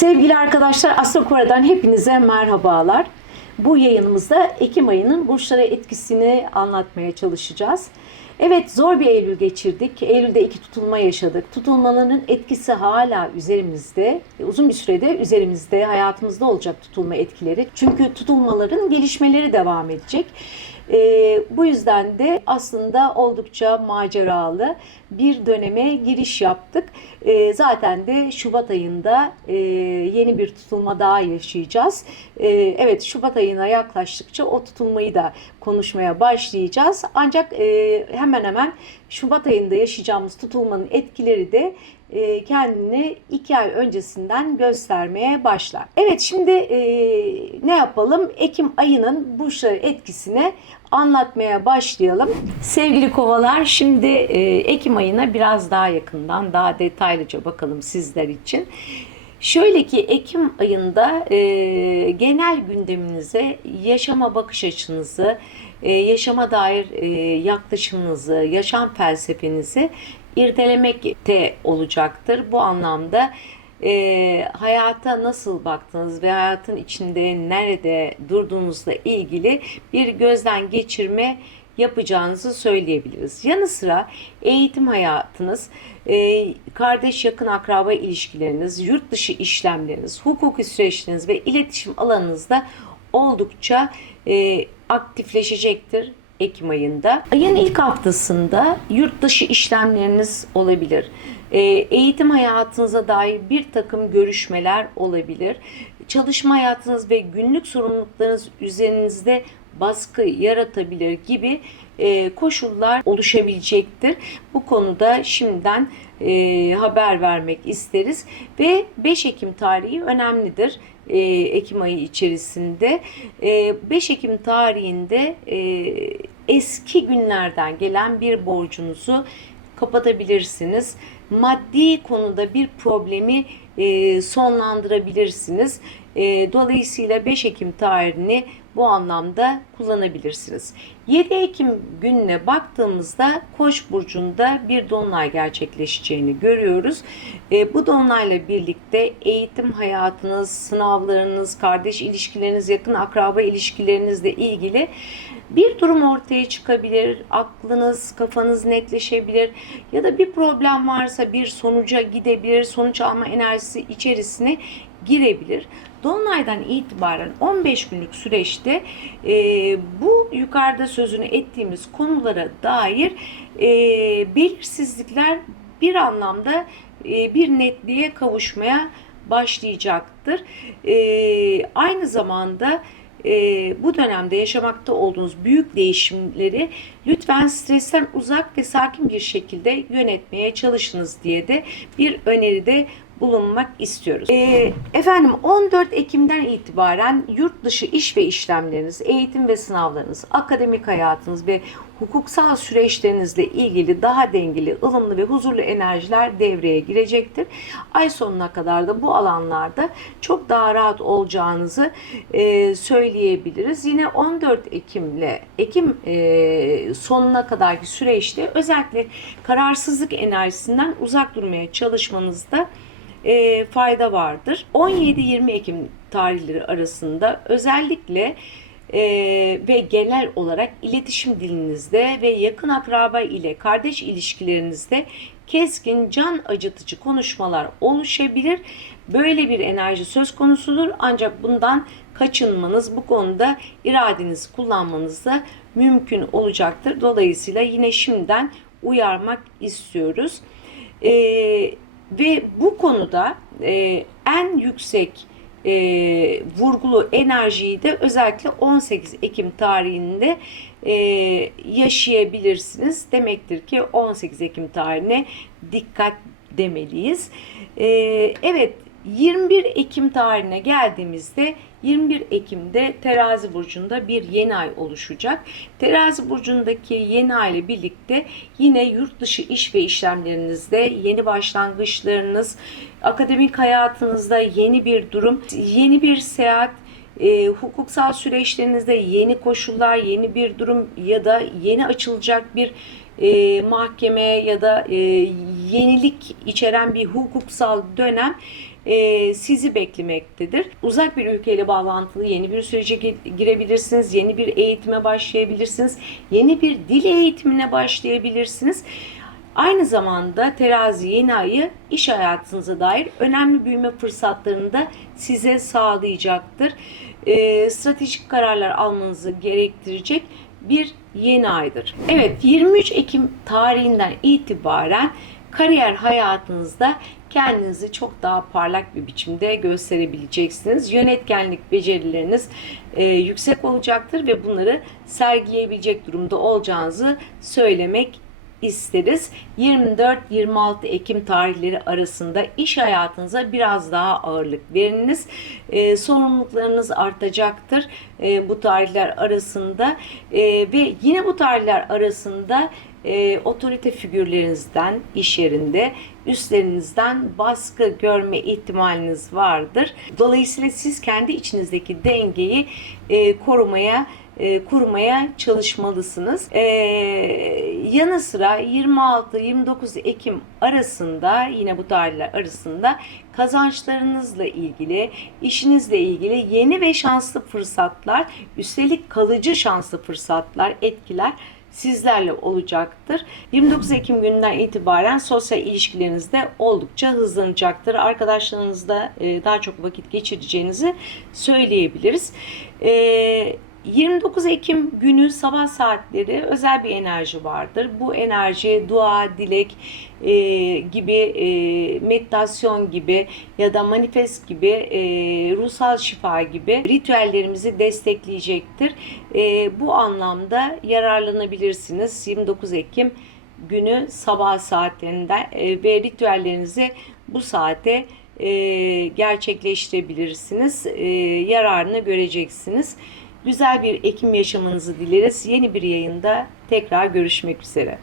Sevgili arkadaşlar Astrokora'dan hepinize merhabalar. Bu yayınımızda Ekim ayının burçlara etkisini anlatmaya çalışacağız. Evet zor bir Eylül geçirdik. Eylül'de iki tutulma yaşadık. Tutulmaların etkisi hala üzerimizde. Uzun bir sürede üzerimizde, hayatımızda olacak tutulma etkileri. Çünkü tutulmaların gelişmeleri devam edecek. Ee, bu yüzden de aslında oldukça maceralı bir döneme giriş yaptık. Ee, zaten de Şubat ayında e, yeni bir tutulma daha yaşayacağız. Ee, evet Şubat ayına yaklaştıkça o tutulmayı da konuşmaya başlayacağız. Ancak e, hemen hemen Şubat ayında yaşayacağımız tutulmanın etkileri de e, kendini iki ay öncesinden göstermeye başlar. Evet şimdi e, ne yapalım? Ekim ayının burçları etkisine anlatmaya başlayalım. Sevgili kovalar şimdi e, Ekim ayına biraz daha yakından daha detaylıca bakalım sizler için. Şöyle ki Ekim ayında e, genel gündeminize yaşama bakış açınızı, e, yaşama dair e, yaklaşımınızı, yaşam felsefenizi irdelemekte olacaktır. Bu anlamda e, hayata nasıl baktınız ve hayatın içinde nerede durduğunuzla ilgili bir gözden geçirme yapacağınızı söyleyebiliriz. Yanı sıra eğitim hayatınız, e, kardeş yakın akraba ilişkileriniz, yurt dışı işlemleriniz, hukuki süreçleriniz ve iletişim alanınızda oldukça e, aktifleşecektir Ekim ayında. Ayın ilk haftasında yurt dışı işlemleriniz olabilir. E, eğitim hayatınıza dair bir takım görüşmeler olabilir. Çalışma hayatınız ve günlük sorumluluklarınız üzerinizde baskı yaratabilir gibi e, koşullar oluşabilecektir. Bu konuda şimdiden e, haber vermek isteriz ve 5 Ekim tarihi önemlidir. e, Ekim ayı içerisinde. E, 5 Ekim tarihinde e, eski günlerden gelen bir borcunuzu kapatabilirsiniz. Maddi konuda bir problemi e, sonlandırabilirsiniz. E, dolayısıyla 5 Ekim tarihini bu anlamda kullanabilirsiniz. 7 Ekim gününe baktığımızda Koç burcunda bir dolunay gerçekleşeceğini görüyoruz. E, bu dolunayla birlikte eğitim hayatınız, sınavlarınız, kardeş ilişkileriniz, yakın akraba ilişkilerinizle ilgili bir durum ortaya çıkabilir, aklınız, kafanız netleşebilir ya da bir problem varsa bir sonuca gidebilir, sonuç alma enerjisi içerisine girebilir. Dolunaydan itibaren 15 günlük süreçte e, bu yukarıda sözünü ettiğimiz konulara dair e, belirsizlikler bir anlamda e, bir netliğe kavuşmaya başlayacaktır. E, aynı zamanda e, bu dönemde yaşamakta olduğunuz büyük değişimleri lütfen stresten uzak ve sakin bir şekilde yönetmeye çalışınız diye de bir öneride bulunmak istiyoruz. E, efendim 14 Ekim'den itibaren yurt dışı iş ve işlemleriniz, eğitim ve sınavlarınız, akademik hayatınız ve hukuksal süreçlerinizle ilgili daha dengeli, ılımlı ve huzurlu enerjiler devreye girecektir. Ay sonuna kadar da bu alanlarda çok daha rahat olacağınızı e, söyleyebiliriz. Yine 14 Ekim'le Ekim e, sonuna kadarki süreçte özellikle kararsızlık enerjisinden uzak durmaya çalışmanızda e, fayda vardır. 17-20 Ekim tarihleri arasında özellikle e, ve genel olarak iletişim dilinizde ve yakın akraba ile kardeş ilişkilerinizde keskin, can acıtıcı konuşmalar oluşabilir. Böyle bir enerji söz konusudur. Ancak bundan kaçınmanız, bu konuda iradenizi kullanmanız da mümkün olacaktır. Dolayısıyla yine şimdiden uyarmak istiyoruz. Eee ve bu konuda e, en yüksek e, vurgulu enerjiyi de özellikle 18 Ekim tarihinde e, yaşayabilirsiniz. Demektir ki 18 Ekim tarihine dikkat demeliyiz. E, evet 21 Ekim tarihine geldiğimizde 21 Ekim'de Terazi burcunda bir yeni ay oluşacak. Terazi burcundaki yeni ay ile birlikte yine yurt dışı iş ve işlemlerinizde yeni başlangıçlarınız, akademik hayatınızda yeni bir durum, yeni bir seyahat, e, hukuksal süreçlerinizde yeni koşullar, yeni bir durum ya da yeni açılacak bir e, mahkeme ya da e, yenilik içeren bir hukuksal dönem e, sizi beklemektedir. Uzak bir ülkeyle bağlantılı yeni bir sürece gi- girebilirsiniz. Yeni bir eğitime başlayabilirsiniz. Yeni bir dil eğitimine başlayabilirsiniz. Aynı zamanda terazi yeni ayı iş hayatınıza dair önemli büyüme fırsatlarını da size sağlayacaktır. Ee, stratejik kararlar almanızı gerektirecek bir yeni aydır. Evet 23 Ekim tarihinden itibaren kariyer hayatınızda kendinizi çok daha parlak bir biçimde gösterebileceksiniz. Yönetkenlik becerileriniz e, yüksek olacaktır ve bunları sergileyebilecek durumda olacağınızı söylemek isteriz. 24-26 Ekim tarihleri arasında iş hayatınıza biraz daha ağırlık veriniz. Ee, sorumluluklarınız artacaktır e, bu tarihler arasında E, ve yine bu tarihler arasında e, otorite figürlerinizden iş yerinde üstlerinizden baskı görme ihtimaliniz vardır. Dolayısıyla siz kendi içinizdeki dengeyi e, korumaya e, kurmaya çalışmalısınız. E, yanı sıra 26-29 Ekim arasında yine bu tarihler arasında kazançlarınızla ilgili, işinizle ilgili yeni ve şanslı fırsatlar, üstelik kalıcı şanslı fırsatlar, etkiler sizlerle olacaktır. 29 Ekim gününden itibaren sosyal ilişkilerinizde oldukça hızlanacaktır. Arkadaşlarınızla e, daha çok vakit geçireceğinizi söyleyebiliriz. E, 29 Ekim günü sabah saatleri özel bir enerji vardır. Bu enerji dua, dilek e, gibi, e, meditasyon gibi ya da manifest gibi, e, ruhsal şifa gibi ritüellerimizi destekleyecektir. E, bu anlamda yararlanabilirsiniz. 29 Ekim günü sabah saatlerinde e, ve ritüellerinizi bu saate e, gerçekleştirebilirsiniz. E, yararını göreceksiniz. Güzel bir Ekim yaşamınızı dileriz. Yeni bir yayında tekrar görüşmek üzere.